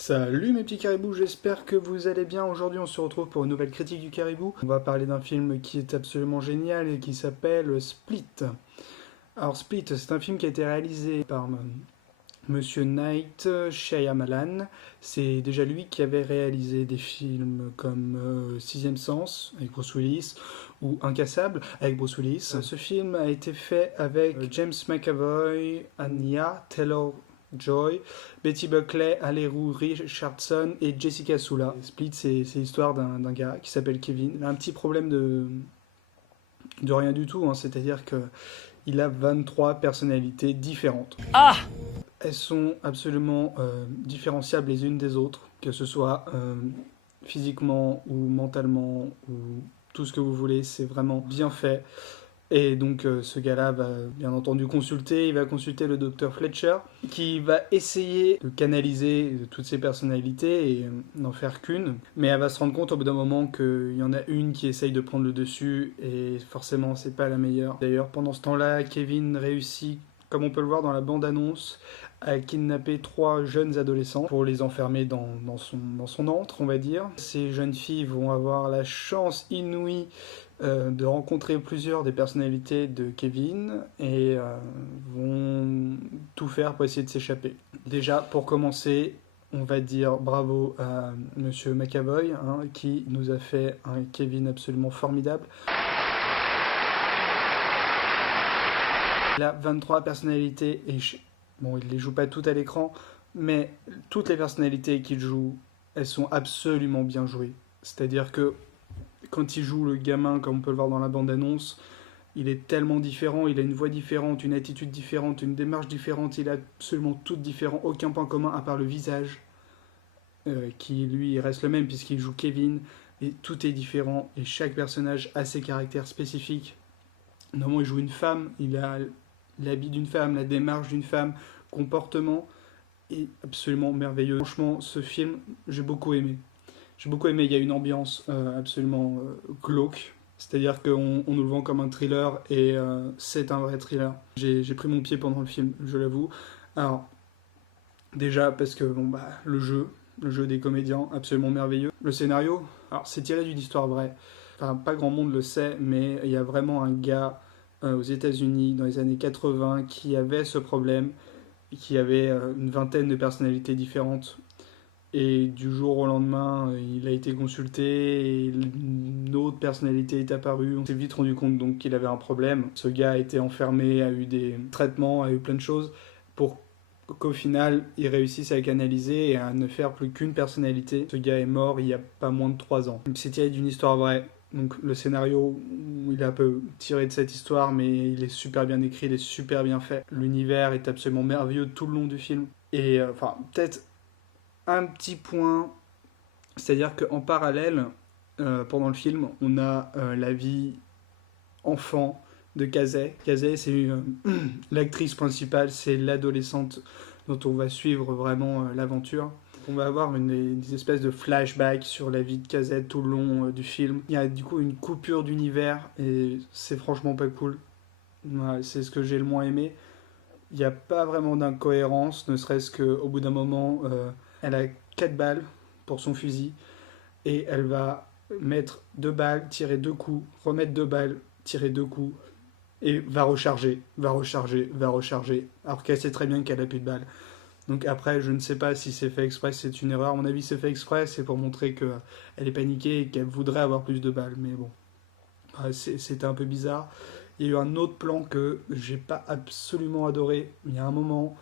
Salut mes petits caribous, j'espère que vous allez bien. Aujourd'hui on se retrouve pour une nouvelle critique du caribou. On va parler d'un film qui est absolument génial et qui s'appelle Split. Alors Split, c'est un film qui a été réalisé par Monsieur Night Shyamalan. C'est déjà lui qui avait réalisé des films comme Sixième Sens avec Bruce Willis ou Incassable avec Bruce Willis. Ce film a été fait avec James McAvoy, Anya Taylor-Joy, Betty Buckley, Aleru Richardson et Jessica Sula. Split, c'est l'histoire d'un gars qui s'appelle Kevin. Il a un petit problème de rien du tout, hein, c'est-à-dire que il a 23 personnalités différentes. Ah! Elles sont absolument différenciables les unes des autres, que ce soit physiquement ou mentalement ou tout ce que vous voulez, c'est vraiment bien fait. Et donc ce gars-là va bien entendu il va consulter le docteur Fletcher, qui va essayer de canaliser toutes ces personnalités et n'en faire qu'une. Mais elle va se rendre compte au bout d'un moment qu'il y en a une qui essaye de prendre le dessus, et forcément c'est pas la meilleure. D'ailleurs pendant ce temps-là, Kevin réussit, comme on peut le voir dans la bande-annonce, à kidnapper 3 jeunes adolescents pour les enfermer dans son antre, on va dire. Ces jeunes filles vont avoir la chance inouïe de rencontrer plusieurs des personnalités de Kevin et vont tout faire pour essayer de s'échapper. Déjà, pour commencer, on va dire bravo à Monsieur McAvoy, hein, qui nous a fait un Kevin absolument formidable. Il a 23 personnalités et bon, il ne les joue pas toutes à l'écran, mais toutes les personnalités qu'il joue, elles sont absolument bien jouées. C'est-à-dire que quand il joue le gamin, comme on peut le voir dans la bande-annonce, il est tellement différent, il a une voix différente, une attitude différente, une démarche différente, il a absolument tout différent, aucun point commun à part le visage, qui lui reste le même puisqu'il joue Kevin, et tout est différent, et chaque personnage a ses caractères spécifiques. Normalement il joue une femme, il a l'habit d'une femme, la démarche d'une femme, comportement, est absolument merveilleux. Franchement, ce film, j'ai beaucoup aimé. J'ai beaucoup aimé, il y a une ambiance absolument glauque, c'est-à-dire qu'on nous le vend comme un thriller et c'est un vrai thriller. J'ai pris mon pied pendant le film, je l'avoue. Alors, déjà parce que bon, bah, le jeu des comédiens, absolument merveilleux. Le scénario, alors c'est tiré d'une histoire vraie. Enfin, pas grand monde le sait, mais il y a vraiment un gars aux États-Unis dans les années 80 qui avait ce problème, qui avait une vingtaine de personnalités différentes. Et du jour au lendemain, il a été consulté et une autre personnalité est apparue. On s'est vite rendu compte donc qu'il avait un problème. Ce gars a été enfermé, a eu des traitements, a eu plein de choses pour qu'au final, il réussisse à canaliser et à ne faire plus qu'une personnalité. Ce gars est mort il y a pas moins de 3 ans. C'est tiré d'une histoire vraie. Donc le scénario, il est un peu tiré de cette histoire, mais il est super bien écrit, il est super bien fait. L'univers est absolument merveilleux tout le long du film. Et enfin, peut-être un petit point, c'est-à-dire qu'en parallèle, pendant le film, on a la vie enfant de Kazay. Kazay, c'est l'actrice principale, c'est l'adolescente dont on va suivre vraiment l'aventure. On va avoir des espèces de flashbacks sur la vie de Kazay tout le long du film. Il y a du coup une coupure d'univers et c'est franchement pas cool. Voilà, c'est ce que j'ai le moins aimé. Il n'y a pas vraiment d'incohérence, ne serait-ce qu'au bout d'un moment, elle a 4 balles pour son fusil et elle va mettre 2 balles, tirer 2 coups, remettre 2 balles, tirer 2 coups et va recharger, alors qu'elle sait très bien qu'elle a plus de balles. Donc après, je ne sais pas si c'est fait exprès, c'est une erreur. À mon avis, c'est fait exprès, c'est pour montrer qu'elle est paniquée et qu'elle voudrait avoir plus de balles. Mais bon, c'était un peu bizarre. Il y a eu un autre plan que j'ai pas absolument adoré. Il y a un moment,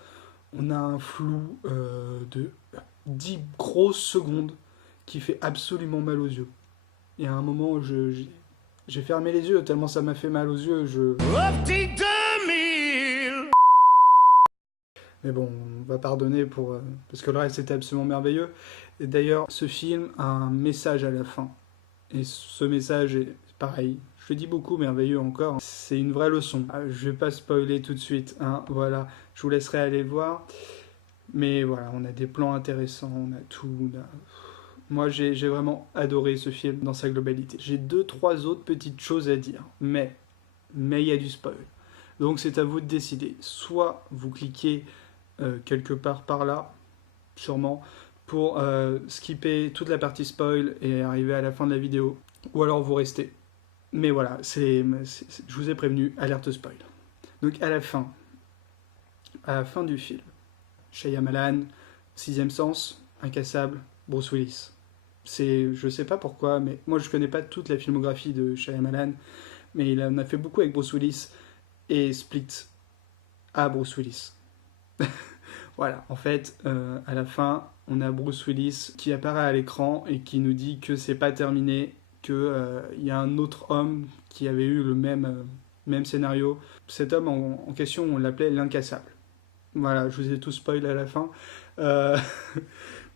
on a un flou de 10 grosses secondes qui fait absolument mal aux yeux. Il y a un moment où j'ai fermé les yeux tellement ça m'a fait mal aux yeux. Mais bon, on va pardonner parce que le reste c'était absolument merveilleux. Et d'ailleurs, ce film a un message à la fin. Et ce message est pareil. Je le dis beaucoup, merveilleux encore. C'est une vraie leçon. Je vais pas spoiler tout de suite, hein. Voilà, je vous laisserai aller le voir. Mais voilà, on a des plans intéressants, on a tout. Moi, j'ai vraiment adoré ce film dans sa globalité. J'ai 2-3 autres petites choses à dire, mais il y a du spoil. Donc c'est à vous de décider. Soit vous cliquez quelque part par là, sûrement, pour skipper toute la partie spoil et arriver à la fin de la vidéo, ou alors vous restez. Mais voilà, je vous ai prévenu, alerte spoil. Donc à la fin du film, Shyamalan, Sixième Sens, Incassable, Bruce Willis. Je sais pas pourquoi, mais moi je connais pas toute la filmographie de Shyamalan, mais il en a fait beaucoup avec Bruce Willis et Split à Bruce Willis. Voilà, en fait, à la fin, on a Bruce Willis qui apparaît à l'écran et qui nous dit que c'est pas terminé, qu'il y a un autre homme qui avait eu le même scénario. Cet homme en question, on l'appelait l'Incassable. Voilà, je vous ai tout spoil à la fin.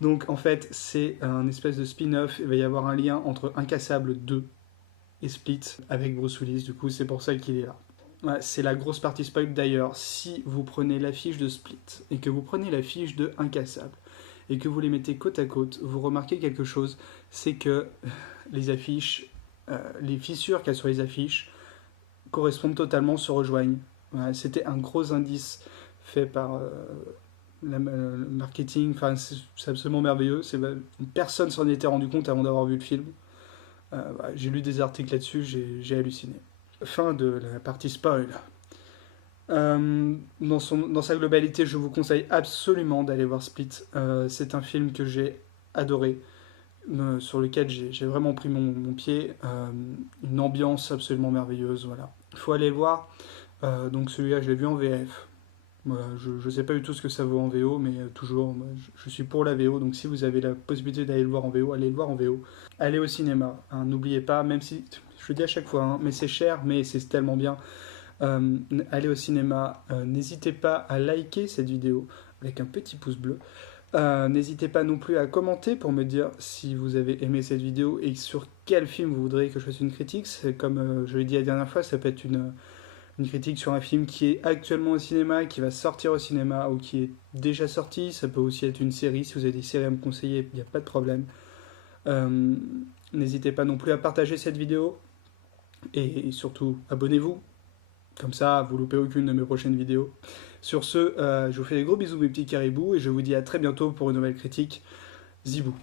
Donc en fait, c'est un espèce de spin-off. Il va y avoir un lien entre Incassable 2 et Split avec Bruce Willis. Du coup, c'est pour ça qu'il est là. Ouais, c'est la grosse partie spoil d'ailleurs. Si vous prenez l'affiche de Split et que vous prenez l'affiche de Incassable et que vous les mettez côte à côte, vous remarquez quelque chose, c'est que les affiches, les fissures qu'il y a sur les affiches correspondent totalement, se rejoignent. Ouais, c'était un gros indice fait par le marketing, enfin, c'est absolument merveilleux. Personne s'en était rendu compte avant d'avoir vu le film. J'ai lu des articles là-dessus, j'ai halluciné. Fin de la partie spoil. Dans sa globalité, je vous conseille absolument d'aller voir Split. C'est un film que j'ai adoré, sur lequel j'ai vraiment pris mon pied. Une ambiance absolument merveilleuse, voilà. Il faut aller le voir. Donc celui-là, je l'ai vu en VF. Voilà, je ne sais pas du tout ce que ça vaut en VO, mais toujours, je suis pour la VO, donc si vous avez la possibilité d'aller le voir en VO, allez le voir en VO. Allez au cinéma, hein, n'oubliez pas, même si, je le dis à chaque fois, hein, mais c'est cher, mais c'est tellement bien. Allez au cinéma, n'hésitez pas à liker cette vidéo avec un petit pouce bleu. N'hésitez pas non plus à commenter pour me dire si vous avez aimé cette vidéo et sur quel film vous voudriez que je fasse une critique. C'est comme je l'ai dit la dernière fois, ça peut être une critique sur un film qui est actuellement au cinéma, qui va sortir au cinéma ou qui est déjà sorti. Ça peut aussi être une série. Si vous avez des séries à me conseiller, il n'y a pas de problème. N'hésitez pas non plus à partager cette vidéo et surtout abonnez-vous. Comme ça, vous ne loupez aucune de mes prochaines vidéos. Sur ce, je vous fais des gros bisous mes petits caribous et je vous dis à très bientôt pour une nouvelle critique. Zibou.